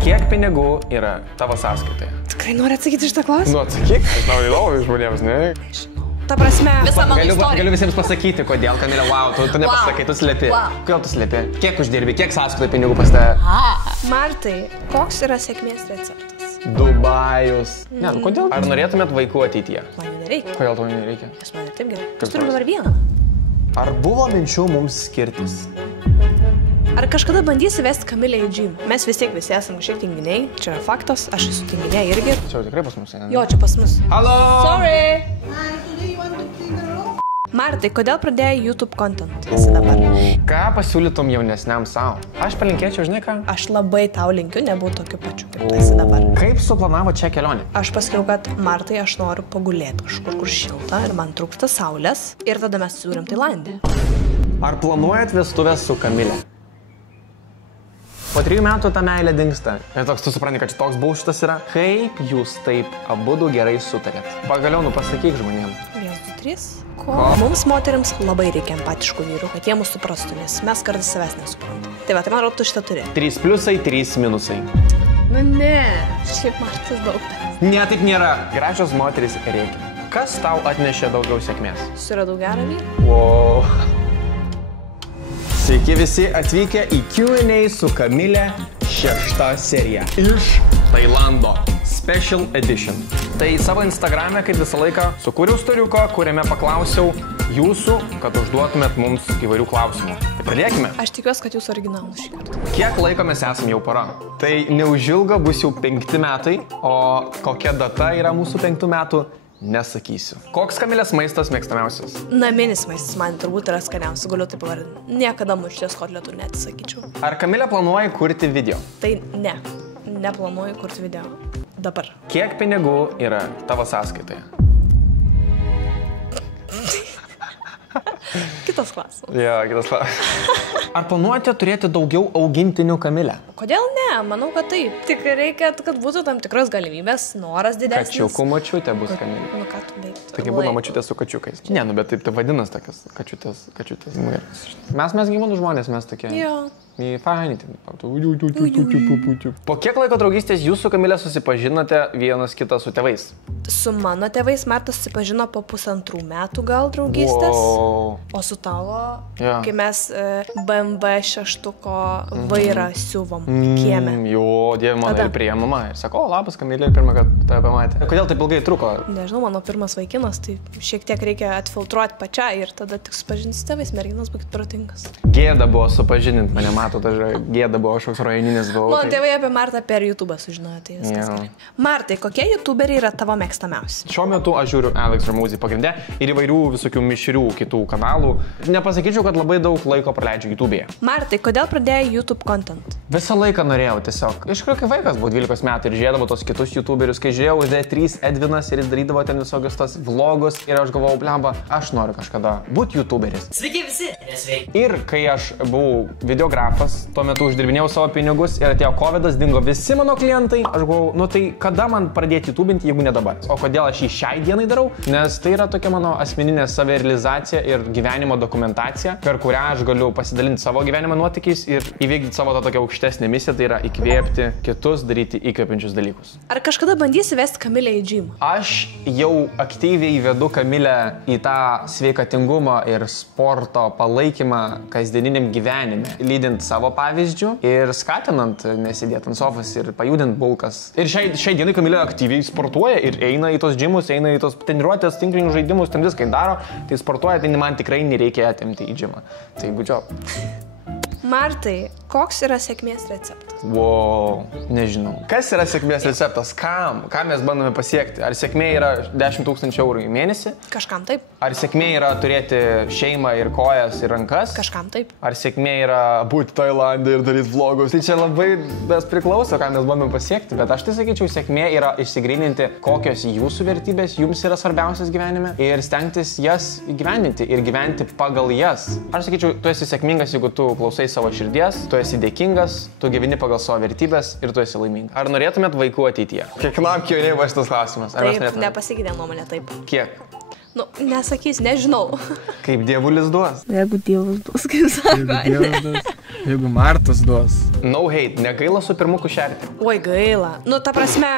Kiek pinigų yra tavo sąskaitoje? Tikrai nori atsakyti šitą klausimą? Nu atsakyk, aš tau įdomu žmonėms, ne? Nežinau. Ta prasme, Visą mano istoriją. Galiu visiems pasakyti, kodėl, Kamilė, wow, tu nepasakai, tu slepi. Kodėl tu slepi? Kiek uždirbi, kiek sąskaitoje pinigų pas tave? Martai, koks yra sėkmės receptas? Dubajus. Ne, nu kodėl? Ar norėtumėt vaikų ateityje? Man jų nereikia. Kodėl tau nereikia? Nes man ir taip gerai. Mes turime dabar vieną. Ar buvo minčių mums skirtis? Ar kažkada bandysi vesti Kamilę į gym? Mes vis tiek visi esame šiek tiek tinginiai. Čia yra faktas, aš esu tinginė irgi. Čia tikrai pas mus, ne? Jo, čia pas mus. Halo! Sorry! Martai, kodėl pradėjai YouTube content dabar? Ką pasiūlytum jaunesniam savo? Aš palinkėčiau, žinai ką? Aš labai tau linkiu nebūti tokiu pačiu, kaip tu esi dabar. Kaip suplanavo čia kelionę? Aš pasakiau, kad Martai, aš noriu pagulėti kažkur, kur šilta ir man trūksta saulės. Ir tada mes susidūrėm Tailandė. Ar planuojat vestuvės su Kamilė? Po 3 metų ta meilė dingsta. Ir toks tu supranti, kad čia toks bullshitas yra. Kaip jūs taip abudu gerai sutarėt? Pagaliau, nu pasakyk žmonėm. 1, 2, 3. Ko? Mums moteriams labai reikia empatiškų vyrų, kad jie mūsų suprastų, nes mes kartais savęs nesuprantam. Tai va, tai man rodo, tu šitą turi. 3 pliusai, 3 minusai. Nu ne, šiaip Martas daug. Ne, taip nėra. Gražios moterys reikia. Kas tau atnešė daugiau sėkmės? Suradau gerą vyrą. Wow. Sveiki visi atvykę į Q&A su Kamilė 6 serija iš Tailando Special Edition. Tai savo Instagram'e, kaip visą laiką, sukūriau storiuką, kuriame paklausiau jūsų, kad užduotumėt mums įvairių klausimų. Tai pradėkime. Aš tikiuosi, kad jūs originalus šį kartą. Kiek laiko mes esame jau pora? Tai neužilga bus jau 5 metai, o kokia data yra mūsų 5 metų? Nesakysiu. Koks Kamilės maistas mėgstamiausias? Naminis maistas man turbūt yra skaniausias, galiu taip pavardinti. Niekada mušties kotletų neatsisakyčiau. Ar Kamilė planuoja kurti video? Tai ne, neplanuoju kurti video. Dabar. Kiek pinigų yra tavo sąskaitoje? Kitas klausimas. Jo, kitas klausimas. Ar planuojate turėti daugiau augintinių, Kamilė? Kodėl ne? Manau, kad taip. Tik reikia, kad būtų tam tikros galimybės, noras didesnis. Kačiukų močiutė bus, Kamilė. Nu ką tu veikti? Taigi būna močiutė su kačiukais. Ne, nu bet taip tai vadinas tokias kačiutės. Mes gyvūnų žmonės, mes tokie. Jo. Faini. Po kiek laiko draugystės jūs su Kamilė susipažinote vienas kitą su tėvais? Su mano tėvais Martas susipažino po 1,5 metų gal draugystės. Wow. O su tavo, Yeah. kai mes BMW 6 vairą siuvom kieme. Jo, dieve mano, Tada. ir priėjo mama. Ir sako, o labas, Kamilė, pirmą kartą tave pamatė. Kodėl taip ilgai truko? Nežinau, mano pirmas vaikinas, tai šiek tiek reikia atfiltruoti pačią ir tada tik supažinti su tėvais, merginas būkit protingas. Gėda buvo supažinint, mane mato, gėda buvo, aš koks rajoninis buvau. Mano tėvai apie Martą per YouTube sužinojo, tai viskas Jo. gerai. Martai, kokie YouTuberiai yra tavo mėgstamiausi? Šiuo metu aš žiūriu Alex Ramuzį pagrindę ir įvairių visokių mišrių kitų kanalų. Nepasakyčiau, kad labai daug laiko praleidžiu YouTube'e. Martai, kodėl pradėjai YouTube content? Visą laiką norėjau tiesiog. Iš tikrųjų, kai vaikas buvo 12 metų ir žiūrėdavo tos kitus YouTuberius, kai žiūrėjau D3 Edvinas ir jis darydavo ten visokius tos vlogus ir aš galvojau, blemba, aš noriu kažkada būti YouTuberis. Sveiki visi, nesveiki. Ir kai aš buvau videografas, tuo metu uždirbinėjau savo pinigus ir atėjo COVID'as, dingo visi mano klientai, aš galvojau, nu tai kada man pradėti YouTubinti, jeigu ne dabar? O kodėl aš jį šiai dienai darau? Nes tai yra tokia mano asmeninė savirealizacija ir gyvenimo dokumentacija, per kurią aš galiu pasidalinti savo gyvenimo nuotykiais ir įvykdyti savo tą tokią aukštesnę misiją, tai yra įkvėpti kitus daryti įkvepiančius dalykus. Ar kažkada bandysi vesti Kamilę į gym? Aš jau aktyviai vedu Kamilę į tą sveikatingumą ir sporto palaikymą kasdieniniam gyvenime, lydint savo pavyzdžių ir skatinant nesėdėti ant sofos ir pajudint bulkas. Ir šiai dienai Kamilė aktyviai sportuoja ir eina į tos gymus, eina į tos treniruotės, tinklinius žaidimus, ten viską daro, tai sportuoja, tai man tikrai nereikia atimti į gymą. Tai good job. Martai, koks yra sėkmės receptas? Wow, nežinau. Kas yra sėkmės receptas? Kam? Ką mes bandome pasiekti? Ar sėkmė yra 10 000 eurų į mėnesį? Kažkam taip, Ar sėkmė yra turėti šeimą ir kojas ir rankas? kažkam taip. Ar sėkmė yra būti Tailandė ir daryti vlogus? Tai čia labai priklauso, ką mes bandome pasiekti, bet aš tai sakyčiau, sėkmė yra išsigryninti, kokios jūsų vertybės jums yra svarbiausias gyvenime ir stengtis jas įgyvendinti ir gyventi pagal jas. Aš sakyčiau, tu esi sėkmingas, jeigu tu klausai savo širdies, tu esi dėkingas, tu gyveni pagal savo vertybės ir tu esi laimingas. Ar norėtumėt vaikų ateityje? Kiekvienam Q&A buvo šitas klausimas. Ar mes Taip, norėtumėt? nepasikeitė nuomonė taip. Kiek? Nu, nesakys, nežinau. Kaip dievulis duos? Jeigu Dievas duos, kaip sako. Jeigu Martas duos. No hate, negaila su pirmu kušerti. Oi, gaila. Nu, ta prasme.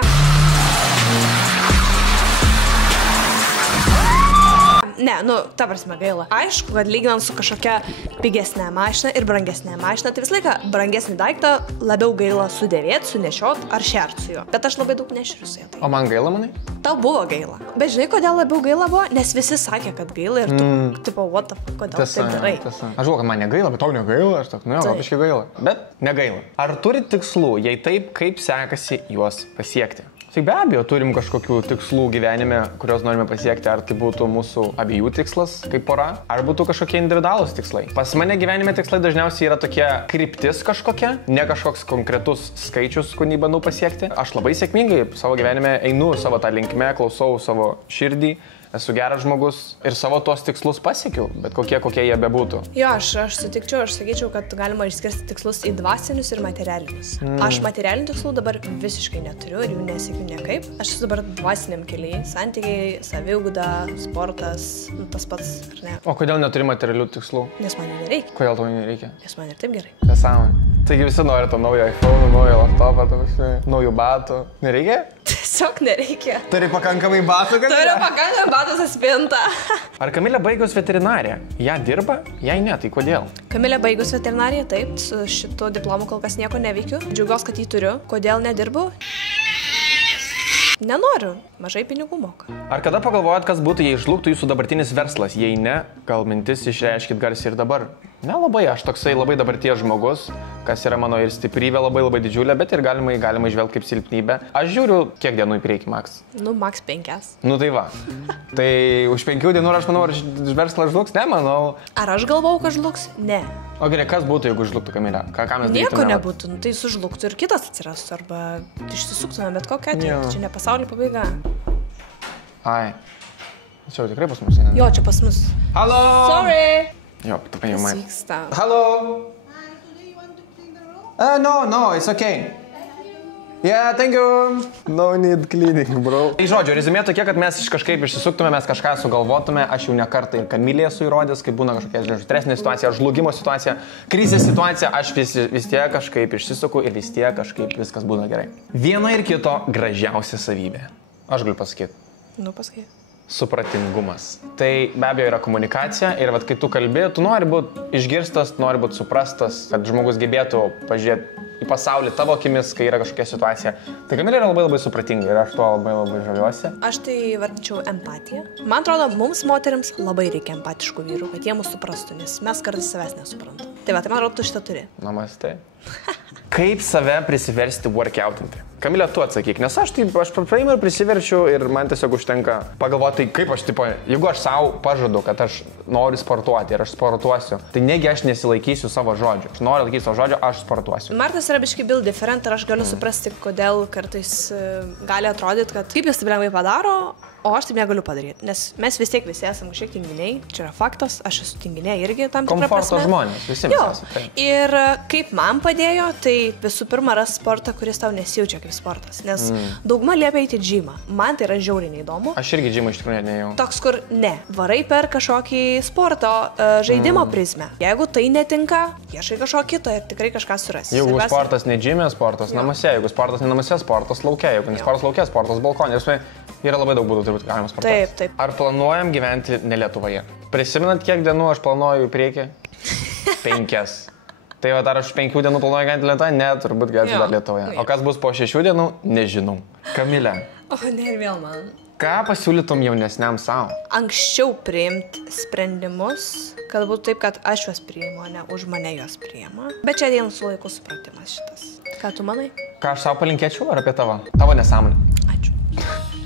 Ne, nu, ta prasme gaila. Aišku, kad lyginant su kažkokia pigesnė mašina ir brangesnė mašina, tai visą laiką brangesnį daiktą labiau gaila sudėvėti, sunešiot ar šert su juo. Bet aš labai daug nešeriu su juo. Tai. O man gaila, manai? Tau buvo gaila. Bet žinai, kodėl labiau gaila buvo? Nes visi sakė, kad gaila ir tu, tipo, what the fuck, kodėl Tiesa, taip darai. Tiesa. Aš žinau, kad man negaila, bet tau negaila, aš tak, nu jo, biškai gaila. Bet negaila. Ar turi tikslų, jei taip, kaip sekasi juos pasiekti? Tai be abejo, turim kažkokių tikslų gyvenime, kuriuos norime pasiekti, ar tai būtų mūsų abiejų tikslas kaip pora, ar būtų kažkokie individualūs tikslai. Pas mane gyvenime tikslai dažniausiai yra tokie kryptis kažkokia, ne kažkoks konkretus skaičius, kurį bandau pasiekti. Aš labai sėkmingai savo gyvenime einu savo tą linkmę, klausau savo širdį. Esu geras žmogus ir savo tos tikslus pasiekiau, bet kokie jie bebūtų. Jo, aš sutikčiau, aš sakyčiau, kad galima išskirsti tikslus į dvasinius ir materialinius. Aš materialinių tikslų dabar visiškai neturiu ir jų nesiekiu niekaip. Aš esu dabar dvasiniam kelyje, santykiai, saviugda, sportas, nu, tas pats, ar ne? O kodėl neturi materialių tikslų? Nes man jų nereikia. Kodėl tau nereikia? Nes man ir taip gerai. Nesąmonė. Taigi visi nori to naujo iPhone, naujo laptopą, naujų batų. Nereikia? Tiesiog nereikia. Turi pakankamai batų, kad... Turiu pakankamai batų suspinta. Ar Kamilė baigus veterinariją? Ja dirba? Jei ne, tai kodėl? Kamilė baigus veterinariją, taip, su šitu diplomu kol kas nieko neveikiu. Džiaugiuosi, kad jį turiu. Kodėl nedirbu? Nenoriu, mažai pinigų moka. Ar kada pagalvojat, kas būtų, jei žlugtų jūsų dabartinis verslas? Jei ne, gal mintis išreiškit garsiai ir dabar. Nelabai, aš toksai labai dabarties žmogus, kas yra mano ir stiprybė labai didžiulė, bet ir galima įžvelgti kaip silpnybę. Aš žiūriu, kiek dienų į priekį, Max? Nu, Max 5. Nu tai va. Tai už 5 dienų aš manau, ar verslas žlugs? Ne, manau. Ar aš galvau, kad žlugs? Ne. O gerai, kas būtų, jeigu žlugtų Kamilė? Ką mes darytume? Nieko nebūtų, nu, tai sužlugtų ir kitas atsirastų, arba išsisuktume bet kokią atveju. Čia ne pasaulio pabaiga. Ai. Čia tikrai pas mus eina. Jo, čia pas mus. Halo! Sorry! Jo, tai jau man. Kas vyksta? Hello. Today you want to clean the room? No, it's okay. Yeah, thank you. No need cleaning, bro. Tai žodžiu, rezumė tokia, kad mes kažkaip išsisuktume, mes kažką sugalvotume. Aš jau ne kartą ir Kamilė esu įrodęs, kai būna kažkokia stresinė situacija, žlugimo situacija, krizės situacija, aš vis tiek kažkaip išsisuku ir vis tiek kažkaip viskas būna gerai. Viena ir kito gražiausia savybė. Aš galiu pasakyti. Nu, pasakyk. Supratingumas. Tai be abejo yra komunikacija ir vat, kai tu kalbi, tu nori būti išgirstas, nori būti suprastas, kad žmogus gebėtų pažiūrėti į pasaulį tavo akimis, kai yra kažkokia situacija. Tai Kamilė yra labai supratinga ir aš tuo labai žaviuosi. Aš tai vardinčiau empatiją. Man atrodo, mums moteriams labai reikia empatiškų vyrų, kad jie mus suprastų, nes mes kartais savęs nesuprantam. Tai va, tai man atrodo, tu šitą turi. Namaste. Kaip save prisiversti workoutinti? Kamilė, tu atsakyk, nes aš praimu ir prisiverčiu ir man tiesiog užtenka pagalvoti, tai kaip aš, jeigu aš savo pažadu, kad aš noriu sportuoti ir aš sportuosiu, tai negi aš nesilaikysiu savo žodžių. Aš noriu laikyti savo žodžio, aš sportuosiu. Martas yra biškai build different ir aš galiu suprasti, kodėl kartais gali atrodyti, kad kaip jis taip lengvai padaro, o aš taip negaliu padaryti. Nes mes vis tiek visi esame kažkiek tinginiai, čia yra faktas, aš esu tinginė irgi tam tikrą prasme. Komforto žmonės, visi esame. Ir kaip man padėjo, tai visų pirma ras sportą, kuris tau nesijaučia kaip sportas. Nes dauguma liepia eiti į džymą. Man tai yra žiauriai neįdomu. Aš irgi džymą iš tikrųjų neėjau. Toks, kur ne, varai per kažkokį sporto žaidimo prizmę. Jeigu tai netinka, ieškai kažko kito ir tikrai kažką surasi. Jeigu sportas ne džymė, sportas namuose. Jeigu sportas ne namuose, sportas lauke. Jeigu ne sportas lauke, sportas balkonė. Yra labai daug būdų turbūt galima sportuoti. Taip. Ar planuojam gyventi ne Lietuvoje? Prisimenat, kiek dienų aš planuoju į priekį? 5. Tai va, ar aš 5 dienų planuoju gyventi Lietuvoje? Ne, turbūt gyventi dar Lietuvoje. O kas bus po 6 dienų? Nežinau. Kamilė. O, ne, ir vėl man. Ką pasiūlytum jaunesniam savo? Anksčiau priimti sprendimus, kad būtų taip, kad aš juos priimu, ne už mane juos priima. Bet čia ateina su laiku supratimas šitas. Ką tu manai? Ką aš savo palinkėčiau ar apie tavo? Tavo nesąmonę. Ačiū.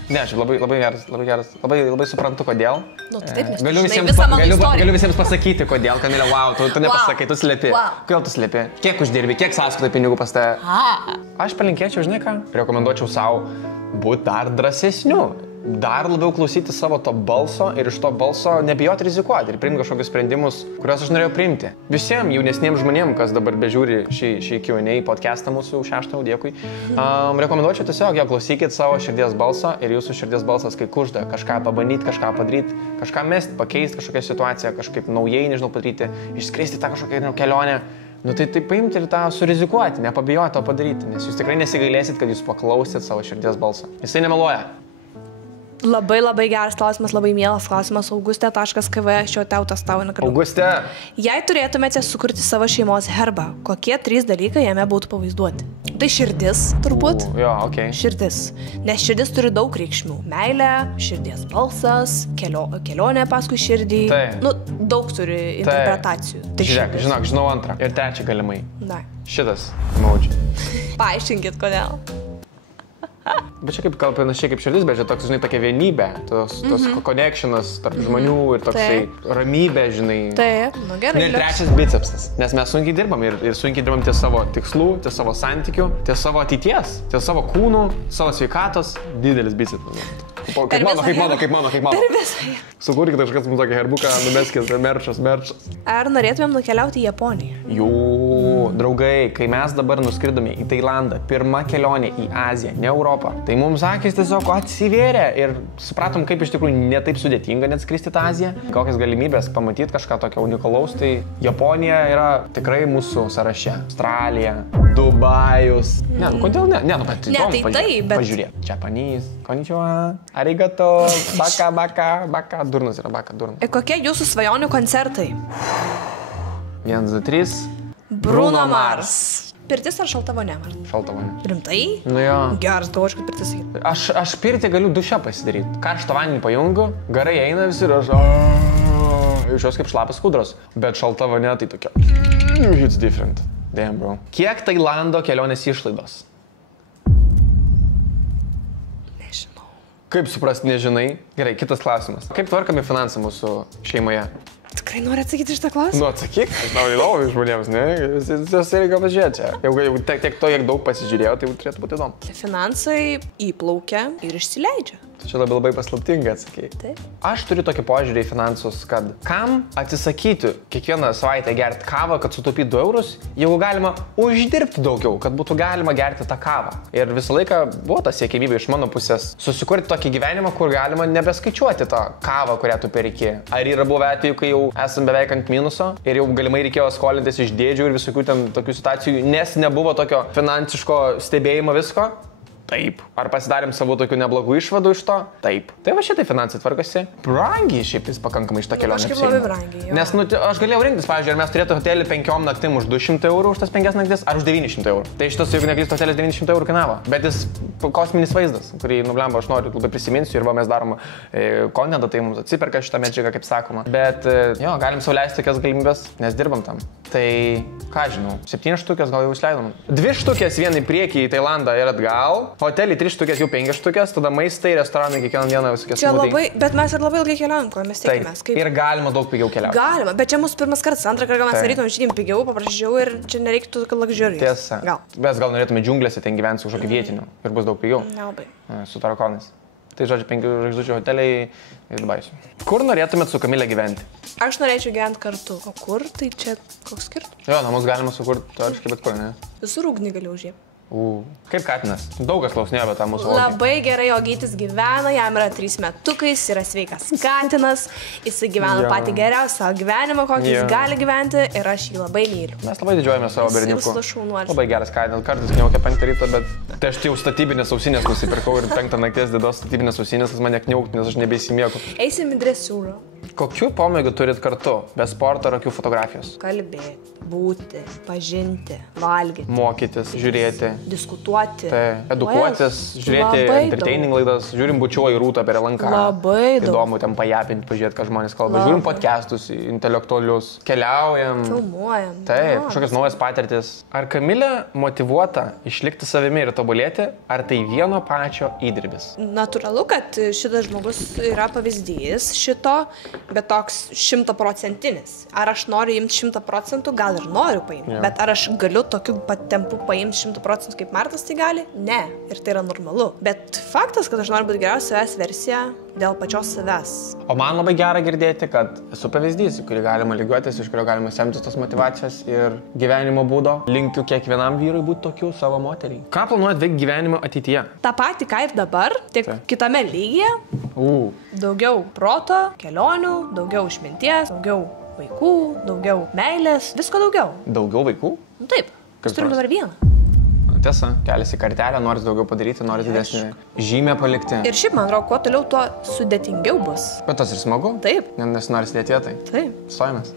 Ne, aš labai geras, labai suprantu, kodėl. Nu, taip, nes galiu visiems pasakyti, kodėl, Kamilė, wow, tu nepasakai, tu slepi. Wow. Kodėl tu slepi? Kiek uždirbi, kiek sąskaitai pinigų pas tave? Aš palinkėčiau, žinai ką, rekomenduočiau savo būti dar drąsesniu. Dar labiau klausyti savo to balso ir iš to balso nebijoti rizikuoti ir priimti kažkokius sprendimus, kuriuos aš norėjau priimti. Visiems jaunesniems žmonėms, kas dabar bežiūri šį Q&A podcastą mūsų 6, dėkui, rekomenduočiau tiesiog, klausykit savo širdies balso ir jūsų širdies balsas kai kužda kažką pabandyti, kažką padaryti, kažką mesti, pakeisti kažkokią situaciją, kažkaip naujai, nežinau, padaryti, išskristi tą kažkokią kelionę. Nu tai paimti ir tą surizikuoti, nepabijoti to padaryti, nes jūs tikrai nesigailėsit, kad jūs paklausėt savo širdies balsą. Jisai nemeluoja. Labai labai geras klausimas, labai mielas klausimas. Auguste.kv, aš jau tau testavo nekartą. Auguste. Jei turėtumėte sukurti savo šeimos herbą, kokie 3 dalykai jame būtų pavaizduoti? Tai širdis, turbūt. Jo, okei. Širdis. Nes širdis turi daug reikšmių. Meilė, širdies balsas, kelionė paskui širdį. Tai. Nu, daug turi interpretacijų. Tai Žiūrėk, žinau antrą. Ir trečią galimai. Na. Šitas emoji. Paaiškinkit, kodėl. Bet čia kaip panašiai kaip širdis, bet čia toks, žinai, tokia vienybė, tos connectionas tarp žmonių ir toksai ramybė, žinai. Taip, nu gerai. Ir trečias bicepsas, nes mes sunkiai dirbam ir sunkiai dirbam ties savo tikslų, ties savo santykių, ties savo ateities, ties savo kūnų, savo sveikatos, didelis bicepsas. Kaip mano. Per visą. Sukurkite kažkas mums tokį herbuką, numeskit, merčas. Ar norėtumėm nukeliauti į Japoniją? Jų, draugai, kai mes dabar nuskridome į Tailandą, pirma kelionė į Aziją, ne Europą, tai mums akis tiesiog atsivėrė ir supratom, kaip iš tikrųjų netaip sudėtinga net skristi tą Aziją. Kokias galimybės pamatyti kažką tokio unikalaus, tai Japonija yra tikrai mūsų sąraše. Australija, Dubajus. Ne, nu kodėl ne? Ne, nu bet įdomu pažiūrėti. Japanese, konnichiwa, arigato, baka. Durnas yra baka, durnas. Kokie jūsų svajonių koncertai? 1, 2, 3. Bruno Mars. Pirtis ar šalta vonia? Šalta vonia. Rimtai? Nu jo. Geras, galvoju, kad pirtis sakyti. Aš pirtį galiu duše pasidaryti. Karštą vandenį pajungu, garai eina visi ir aš jaučiuosi kaip šlapas kūdros. Bet šalta vonia tai tokia. It's different. Damn, bro. Kiek Tailando kelionės išlaidos? Nežinau. Kaip suprasti nežinai? Gerai, kitas klausimas. Kaip tvarkami finansai mūsų šeimoje? Tikrai nori atsakyti šitą klausimą? Nu atsakyk, aš tau įdomu žmonėms, ne? Jūs reikia pažiūrėti čia. Jeigu tiek daug pasižiūrėjau, tai turėtų būti įdomu. Finansai įplaukia ir išsileidžia. Tai čia labai paslaptingai atsakei. Taip. Aš turiu tokį požiūrį į finansus, kad kam atsisakyti kiekvieną savaitę gerti kavą, kad sutaupyti 2 eurus, jeigu galima uždirbti daugiau, kad būtų galima gerti tą kavą. Ir visą laiką buvo ta siekimybė iš mano pusės susikurti tokį gyvenimą, kur galima nebeskaičiuoti tą kavą, kurią tu perki. Ar yra buvę atveju, kai jau esam beveik ant minuso ir jau galimai reikėjo skolintis iš dėdžių ir visokių ten tokių situacijų, nes nebuvo tokio finansiško stebėjimo visko? Taip. Ar pasidarėm savo tokių neblogų išvadų iš to? Taip. Tai va šitai finansai tvarkosi. Brangiai šiaip jis pakankamai iš tą kelionę. Kažkaip labai brangiai, jo. Nes aš galėjau rinktis, pavyzdžiui, ar mes turėtų hotelį 5 naktim už 200 eurų už tas 5 naktis, ar už 900 eurų. Tai šitas, jeigu neklystu, hotelis 900 eurų kainavo. Bet jis kosminis vaizdas, kurį nublemba, aš noriu labai prisiminsiu ir va mes darom kontentą, tai mums atsiperka šitą medžiagą, kaip sakoma. Bet jo, galim sau leisti tokias galimybės, nes dirbam tam. Tai ką žinau, 7 štukės gal jau išleidom. 2 štukės vienai priekį į Tailandą ir atgal. Hotelį 3 štukės, jau 5 štukės, tada maistai, restoranai, kiekvieną dieną visokie čia smūgiai. labai, bet mes ir labai ilgai keliaujam, ko mes tikimės. Taip, ir galima daug pigiau keliauti. Galima, bet čia mūsų pirmas kartas, antrą kartą mes darytumėm šitiem pigiau, paprašydžiau ir čia nereiktų tokio luxury. Tiesa. Mes gal norėtume džiunglėse ten gyventi su kažkokiu vietiniu ir bus daug pigiau. Nelabai. Su tarakonais. Tai žodžiu, 5 žvaigždučių hoteliai ir Dubajus. Kur norėtumėt su Kamile gyventi? Aš norėčiau gyventi kartu. O kur? Tai čia koks skirtumas? Jo, namus galima sukurti teoriškai bet kur, ne? Visur ugnį galiu užžiūrėti. Kaip katinas? Daug kas klausinėjo apie tą mūsų ūkį. Labai gerai, Ogytis gyvena, jam yra 3 metukais, yra sveikas katinas, jis gyvena patį geriausią savo gyvenimą, kokį jis gali gyventi ir aš jį labai myliu. Mes labai didžiuojame savo berniuku. Šaunuolis. Labai geras katinas, kartais kniaukia 5 ryto, bet tai aš jau statybinės ausinės nusipirkau ir 5 nakties dėdos statybinės ausinės, kas mane kniaukti, nes aš nebeįsimieku. Eisim į dresiūrą. Kokių pomėgių turit kartu, be sporto ar akių fotografijos? Kalbėti, būti, pažinti, valgyti. Mokytis, žiūrėti. Diskutuoti. Tai, edukuotis, žiūrėti entertaining laidas, žiūrim bučiuoju Rūtą per Lanką. Labai daug. Įdomu ten pajapinti, pažiūrėti, ką žmonės kalba. Žiūrim podcastus, intelektualius, keliaujam. Filmuojam. Taip, kažkokias naujas patirtis. Ar Kamilė motyvuota išlikti savimi ir tobulėti, ar tai vieno pačio įdirbis? Natūralu, kad šitas žmogus yra pavyzdys šito, bet toks 100%. Ar aš noriu imti 100%? Gal ir noriu paimti. Bet ar aš galiu tokiu pat tempu paimti 100% kaip Martas tai gali? Ne. Ir tai yra normalu. Bet faktas, kad aš noriu būti geriausia savęs versija dėl pačios savęs. O man labai gera girdėti, kad esu pavyzdys, kurį galima lygiuotis, iš kurio galima semtis tos motyvacijos ir gyvenimo būdo. Linkiu kiekvienam vyrui būti tokiu savo moteriai. Ką planuojat veikti gyvenimo ateityje? Ta pati, ką ir dabar, tik kitame lygyje. Daugiau proto, kelionių, daugiau išminties, daugiau vaikų, daugiau meilės, visko daugiau. Daugiau vaikų? Nu taip, Kaip mes turim nors. dabar vieną. Tiesa, keliasi kartelę, nori daugiau padaryti, nori didesnį žymę palikti. Ir šiaip, man atrodo, kuo toliau, tuo sudėtingiau bus. Bet tas ir smagu. Taip. Nes nori sėdėti vietai. Taip. Stojamės.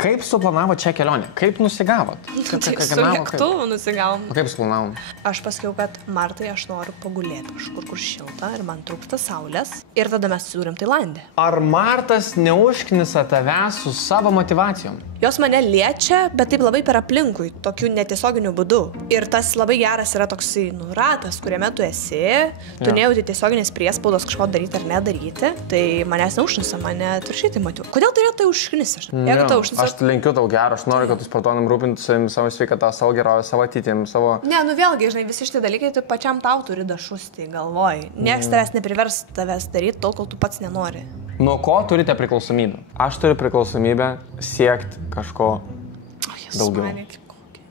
Kaip suplanavo čia kelionę? Kaip nusigavot? Su lėktuvu nusigavom. O kaip suplanavom? Aš pasakiau, kad Martai aš noriu pagulėti kažkur, kur šilta ir man trūksta saulės. Ir tada mes susidūrėm Tailande. Ar Martas neužknisa tavęs su savo motivacijom? Jos mane liečia, bet taip labai per aplinkui, tokiu netiesioginiu būdu. Ir tas labai geras yra toksai ratas, kuriame tu esi, tu nejauti tiesioginės priespaudos kažko daryti ar nedaryti. Tai manęs neužknisa, mane atvirkščiai tai matau. Kodėl turėtų tai užknisa? Jeigu tai užknisa... Aš linkiu tau gero, aš noriu, kad tu sportuotum rūpintų savimi, savo sveikatą, savo gerovę, savo ateitim, savo... Ne, nu vėlgi, žinai, visi šitie dalykai tu pačiam tau turi dašusti galvoj. Niekas tavęs neprivers tavęs daryti tol, kol tu pats nenori. Nuo ko turite priklausomybę? Aš turiu priklausomybę siekti kažko daugiau.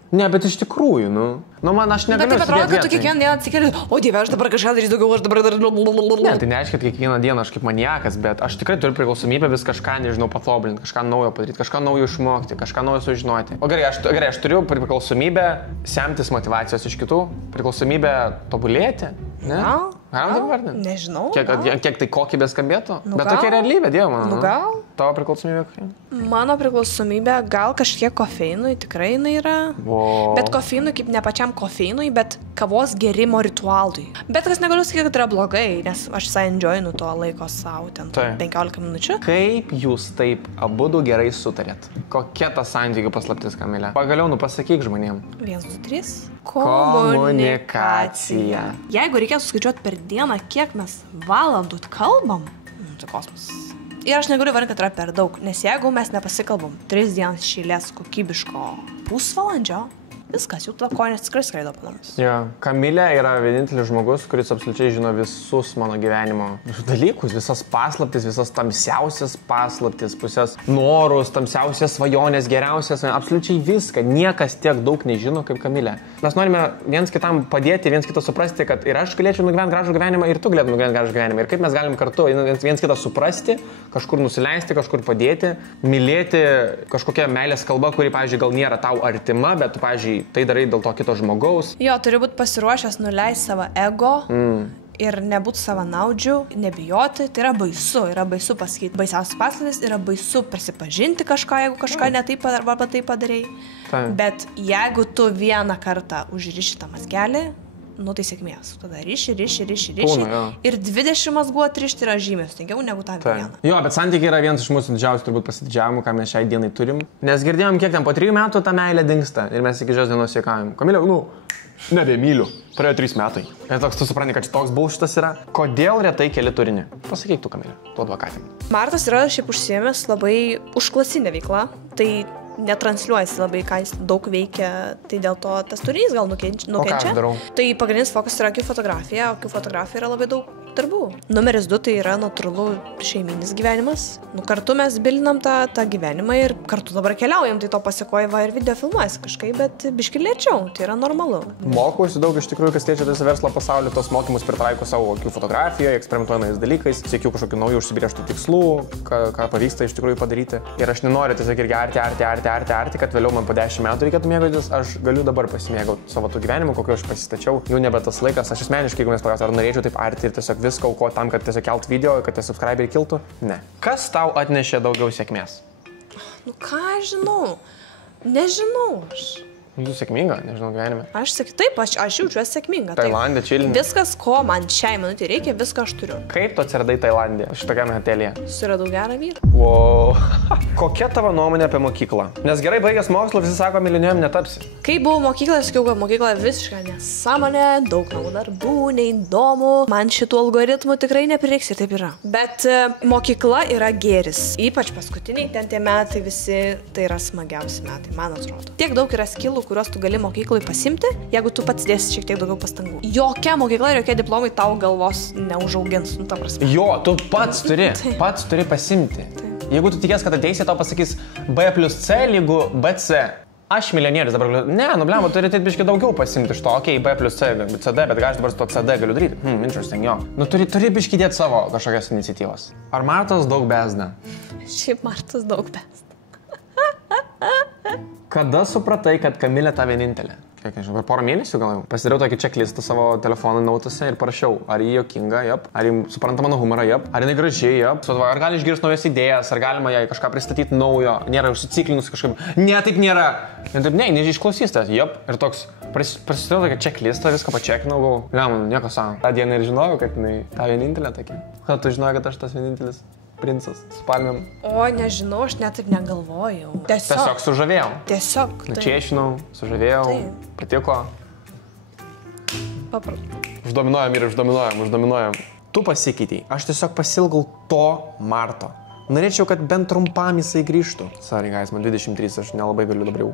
Ne, bet iš tikrųjų, nu man aš negaliu. Bet taip atrodo, kad tu kiekvieną dieną atsikeli, o dieve, aš dabar kažką darysiu daugiau, aš dabar dar... Ne, tai nereiškia, kad kiekvieną dieną aš kaip maniakas, bet aš tikrai turiu priklausomybę vis kažką, nežinau, patobulinti, kažką naujo padaryti, kažką naujo išmokti, kažką naujo sužinoti. O gerai, aš turiu priklausomybę semtis motyvacijos iš kitų, priklausomybę tobulėti, ne? Galim taip vardinti? Nežinau. Kiek tai kokybė skambėtų? Bet tokia realybė, Dievo mano. Nu gal? Tavo priklausomybė kokia? Mano priklausomybė gal kažkiek kofeinui, tikrai jinai yra. Bet kofeinui kaip ne pačiam kofeinui, bet kavos gerimo ritualui. Bet kas negaliu sakyti, kad yra blogai, nes aš visai enjoyinu to laiko savo, ten 15 minučių. Kaip jūs taip abudu gerai sutarėt? Kokia ta santykių paslaptis, Kamilė? Pagaliau, pasakyk žmonėm. 1, 2, 3. Komunikacija. Jeigu reikėtų skaičiuoti per dieną, kiek mes valandų kalbam, tai kosmos. Ir aš negaliu vardinti, kad yra per daug, nes jeigu mes nepasikalbam 3 dienas iš eilės kokybiško pusvalandžio, viskas, jau tada kojinės tikrai skraido po namus. Kamilė yra vienintelis žmogus, kuris absoliučiai žino visus mano gyvenimo dalykus, visas paslaptis, visas tamsiausias paslaptis, pusės norus, tamsiausias svajonės, geriausias, absoliučiai viską. Niekas tiek daug nežino kaip Kamilė. Mes norime viens kitam padėti, viens kitą suprasti, kad ir aš galėčiau nugyventi gražų gyvenimą, ir tu galėtum nugyventi gražų gyvenimą. Ir kaip mes galim kartu viens kitą suprasti, kažkur nusileisti, kažkur padėti, mylėti kažkokią meilės kalbą, kuri, pavyzdžiui, gal nėra tau artima, bet tu, pavyzdžiui, tai darai dėl to kito žmogaus. Jo, turi būti pasiruošęs nuleisti savo ego ir nebūti savanaudžių, nebijoti. Tai yra baisu pasakyti. Baisiausias paslaptis yra baisu prisipažinti kažką, jeigu kažką ne taip arba taip padarei. Bet jeigu tu vieną kartą užriši tą mazgelį, tai sėkmės. Tada riši. Ir 20 mazgų atrišti yra žymiai stingiau negu tą vieną. Jo, bet santykiai yra vienas iš mūsų didžiausių turbūt pasididžiavimų, ką mes šiai dienai turim. Nes girdėjom, kiek ten po 3 metų ta meilė dingsta ir mes iki šios dienos juokaujam. Kamilė, nebemyliu. Praėjo 3 metai. Ir toks tu supranti, kad toks bullshitas yra. Kodėl retai keli turinį? Pasakyk tu, Kamilė, tu advokatė. Martas yra šiaip užsiėmęs labai užklasinę veiklą. Tai netransliuojasi labai, ką jis daug veikia, tai dėl to tas turinys gal nukenčia. O ką aš darau? Tai pagrindinis fokus yra akių fotografija, o akių fotografija yra labai daug darbų. Numeris 2 tai yra natūralu šeiminis gyvenimas. Kartu mes bilinam tą gyvenimą ir kartu dabar keliaujam, tai to pasikoja ir video filmuojasi kažkaip, bet biški lėčiau, tai yra normalu. Mokausi daug iš tikrųjų, kas liečia tas verslo pasaulį, tos mokymus pritaikau savo akių fotografijoje, eksperimentuojamais dalykais, siekiu kažkokių naujų užsibrėžtų tikslų, ką pavyksta iš tikrųjų padaryti. Ir aš nenoriu tiesiog irgi arti, kad vėliau man po 10 metų reikėtų mėgautis, aš galiu dabar pasimėgauti savo tų gyvenimų, kokio aš pasistačiau. Jau nebe tas laikas, aš asmeniškai, jeigu mes pagalvosime, ar norėčiau taip arti ir tiesiog viską aukoti tam, kad tiesiog kelt video, kad tie subscriberiai kiltų. Ne. Kas tau atnešė daugiau sėkmės? Ką aš žinau? Nežinau aš. Tu sėkminga, nežinau, gyvenime. Aš jaučiuosi sėkminga. Tailande, Čilė. Viskas, ko man šiai minutė reikia, viską aš turiu. Kaip tu atsiradai Tailande, šitokiame hotelėje? Suradau gerą vyrą. Wow. Kokia tavo nuomonė apie mokyklą? Nes gerai baigęs mokslą, visi sako, milijonierium netapsi. Kai buvau mokykloje, sakiau, kad mokykla visiškai nesąmonė, daug namų darbų, neįdomu, man šitų algoritmų tikrai neprireiks ir taip yra. Bet mokykla yra gėris. Ypač paskutiniai tie metai visi, tai yra smagiausi metai, man atrodo. Tiek daug yra skilų, kuriuos tu gali mokyklai pasimti, jeigu tu pats dėsi šiek tiek daugiau pastangų. Jokia mokykla ir jokie diplomai tau galvos neužaugins, ta prasme. Jo, tu pats turi pasimti. Jeigu tu tikės, kad ateisi, tau pasakys B plus C lygu BC. aš milijonierius dabar galiu, ne, nublema, turi tai biškai daugiau pasimti iš to, okei, B plus C, CD, bet ką aš dabar su to CD galiu daryti? Interesting, jo. Nu, turi biškai dėti savo kažkokias iniciatyvas. Ar Martos daug bezda? Šiaip Martas daug bezda. Kada supratai, kad Kamilė ta vienintelė? Kiek nežinau, per porą mėnesių gal jau. Pasidariau tokį checklistą savo telefono nautose ir parašiau, ar jį jokinga, jep, ar jį supranta mano humorą, jep, ar jinai gražiai, jep, ar gali išgirsti naujas idėjas, ar galima jai kažką pristatyti naujo, nėra užsiciklinus kažkaip, ne, taip nėra. Ir taip, ne, neišklausys tas, jep, ir toks, pasidariau tokį checklistą, viską pačekinau, gal, man nieko savo. Ta diena ir žinojau, kad jinai ta vienintelė tokia. Kada tu žinojai, kad aš tas vienintelis princas su palmėm? O, nežinau, aš net taip negalvojau. Tiesiog sužavėjau. Tiesiog. Nučiešinau, sužavėjau, patiko. Uždominuojam ir uždominuojam. Tu pasikeitei. Aš tiesiog pasilgau to Marto. Norėčiau, kad bent trumpam jisai grįžtų. Sorry, guys, man 23, aš nelabai galiu dabar jau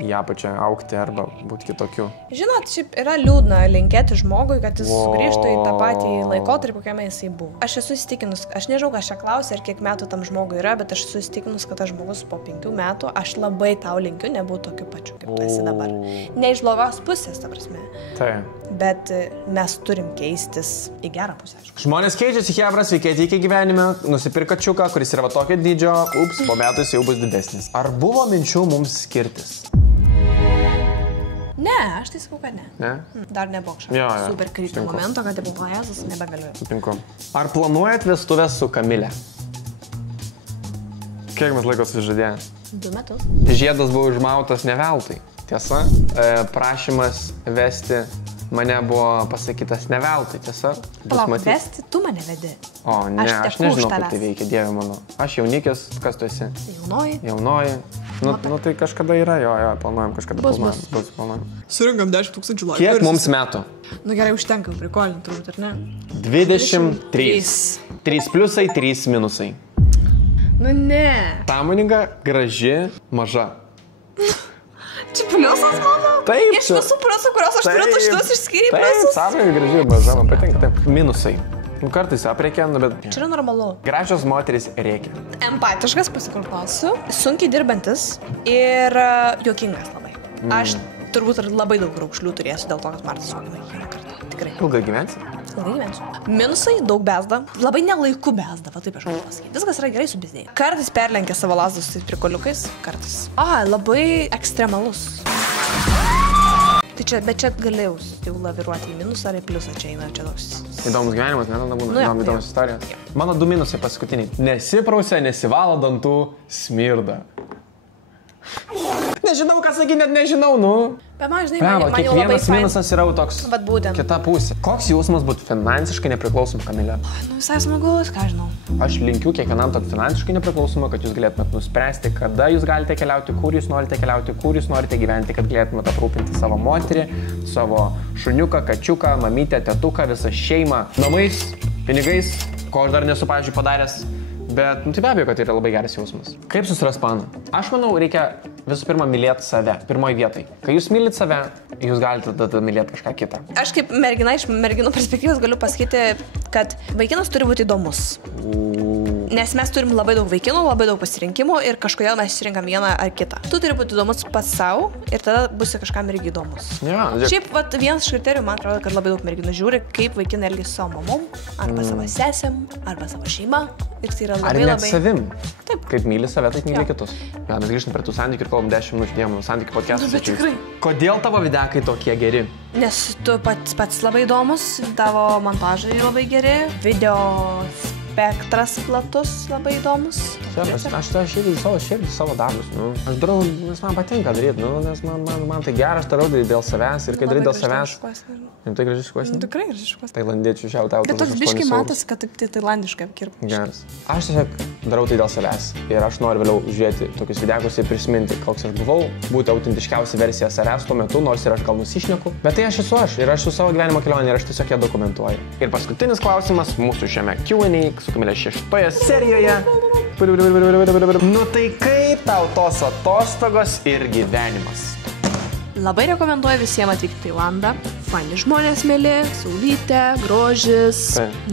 į apačią aukti arba būti kitokiu. Žinot, šiaip yra liūdna linkėti žmogui, kad jis sugrįžtų į tą patį laikotarpį, kokiame jisai buvo. Aš esu įsitikinus, aš nežinau, ką aš čia klausiu, ar kiek metų tam žmogui yra, bet aš esu įsitikinus, kad tas žmogus po 5 metų, aš labai tau linkiu nebūti tokiu pačiu, kaip tu esi dabar. Ne iš blogos pusės, ta prasme. Taip. Bet mes turim keistis į gerą pusę. Žmonės keičiasi, hebras, sveiki atvykę gyvenime, nusipirka kačiuką, kuris yra va tokio dydžio, po metų jis jau bus didesnis. Ar buvo minčių mums skirtis? Ne, aš tai sakau, kad ne. Ne? Dar nebuvo kažkokio super kritinio momento, kad jau Jėzus nebegaliu. Sutinku. Ar planuojat vestuvės su Kamile? Kiek mes laiko sužadėję? 2 metus. Žiedas buvo užmautas ne veltui. Tiesa, prašymas vesti mane buvo pasakytas ne veltui, tiesa? Palauk, vesti, tu mane vedi. O, ne, aš nežinau, kaip tai veikia, Dieve mano. Aš jaunikis, kas tu esi? Jaunoji. Nu tai kažkada yra, jo, planuojam, kažkada planuojam. Surinkam 10 000 laikų. Kiek mums metų? Nu gerai, užtenka, prikolinti turbūt, ar ne? 23. 3 pliusai, 3 minusai. Nu ne. Sąmoninga, graži, maža. Čia pliusas mano? Taip. Iš visų pliusų, kuriuos aš turiu, tu šitos išskyrį pliusus? Taip, sąmoninga, graži, maža, man patinka. Taip. Minusai. Nu kartais aprėkia, bet... Čia yra normalu. Gražios moterys rėkia. Empatiškas, pasikartosiu, sunkiai dirbantis ir juokingas labai. Aš turbūt labai daug raukšlių turėsiu dėl to, kad Martas juokina kiekvieną kartą. Tikrai. Ilgai gyvensi? Ilgai gyvensiu. Minusai, daug bezda. Labai nelaiku bezda, va taip aš galiu pasakyti. Viskas yra gerai su bezdėjimu. Kartais perlenkia savo lasdus su prikoliukais, kartais. Labai ekstremalus. Tai čia, bet čia galėjau jau laviruoti į minusą ar į pliusą, čia eina čia toks. Įdomus gyvenimas, ne, tada būna įdomus istorijos. Mano 2 minusai paskutiniai. Nesiprausia, nesivalo dantų, smirda. Nežinau, ką sakyti, net nežinau, nu. Bet man, žinai, man jau labai kiekvienas minusas yra toks. Vat būtent. Kita pusė. Koks jausmas būtų finansiškai nepriklausom, Kamilė? Nu, visai smagus, ką žinau. Aš linkiu kiekvienam tokį finansiškai nepriklausomą, kad jūs galėtumėt nuspręsti, kada jūs galite keliauti, kur jūs norite gyventi, kad galėtumėt aprūpinti savo moterį, savo šuniuką, kačiuką, mamytę, tetuką, visą šeimą, namais, pinigais, ko aš dar nesu, pavyzdžiui, padaręs. Bet, tai be abejo, kad tai yra labai geras jausmas. Kaip susiras planą? Aš manau, reikia visų pirma mylėti save, pirmoji vietai. Kai jūs mylit save, jūs galite tada mylėti kažką kitą. Aš kaip mergina iš merginų perspektyvos galiu pasakyti, kad vaikinas turi būti įdomus. Nes mes turim labai daug vaikinų, labai daug pasirinkimų ir kažkodėl mes išrinkam vieną ar kitą. Tu turi būti įdomus pats savo ir tada būsi kažkam irgi įdomus. Ja, šiaip, vienas iš kriterijų, man atrodo, kad labai daug merginų žiūri, kaip vaikinai elgiasi savo mamom, arba savo sesėm, arba savo šeima. Ir tai yra labai, ar net savim. Taip. Kaip myli save, taip myli kitus. Ja, mes grįžtam prie tų santykių ir kalbam 10 minučių dienų santykių podcastus. Bet tikrai. Kodėl tavo videkai tokie geri? Nes tu pats labai įdomus, tavo montažai labai geri, video spektras platus, labai įdomus. Aš irgi savo darbus. Aš darau, nes man patinka daryti, nes man tai gerai, aš darau dėl savęs ir kai darai dėl savęs. Tai gražiai šukuosi? Tikrai gražiai šukuosi. Tailandiečių šiautautų. Bet toks biškai matosi, kad taip tailandiškai apkirpa. Geras. Aš tiesiog darau tai dėl savęs ir aš noriu vėliau žiūrėti tokius videkus ir prisiminti, koks aš buvau, būti autentiškiausia versija savęs tuo metu, nors ir aš gal nusišneku. Bet tai aš esu aš ir aš su savo gyvenimo kelionė ir aš tiesiog ją dokumentuoju. Ir paskutinis klausimas mūsų šiame Q&A su Kamile 6 serijoje. Nu tai kaip tau tos atostogos ir gyvenimas? Labai rekomenduoju visiems atvykti į Tailandą. faini žmonės mėly, saulytė, grožis,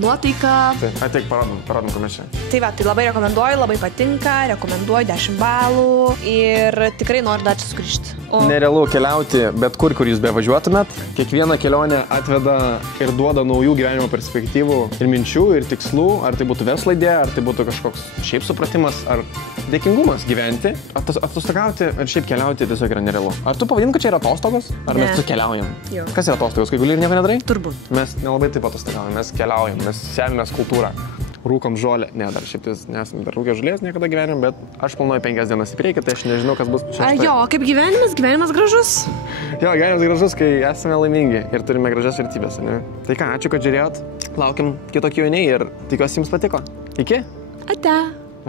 nuotaika. Taip, ateik, parodom, ko mes čia. Tai va, tai labai rekomenduoju, labai patinka, rekomenduoju 10 balų ir tikrai noriu dar čia sugrįžti. Nerealu keliauti bet kur jūs bevažiuotumėt. Kiekviena kelionė atveda ir duoda naujų gyvenimo perspektyvų ir minčių, ir tikslų. Ar tai būtų verslo idėja, ar tai būtų kažkoks šiaip supratimas, ar dėkingumas gyventi. Atostogauti ir šiaip keliauti tiesiog yra nerealu. Ar tu pavadintum, kad čia yra atostogos, ar mes tu keliaujam? Jo. Kas yra atostogos, kai guli ir nieko nedarai? Turbūt. Mes nelabai taip atostogaujam, mes keliaujam, mes semės kultūrą. Rūkom žolę. Ne, dar šiaip nesam dar rūkę žolės niekada gyvenim, bet aš planuoju 5 dienas į priekį, tai aš nežinau, kas bus šeštai. Jo, kaip gyvenimas gražus. Jo, gyvenimas gražus, kai esame laimingi ir turime gražias vertybės, ne? Tai ką, ačiū, kad žiūrėjot. Laukiam kito Q&A ir tikiuosi jums patiko. Iki? Ate.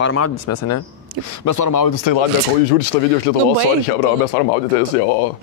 Varom maudytis mes, ne? Mes varom maudytis Tailandė, kol jūs žiūrite šitą video iš Lietuvos, sorry, bro, mes varom maudytis, jo.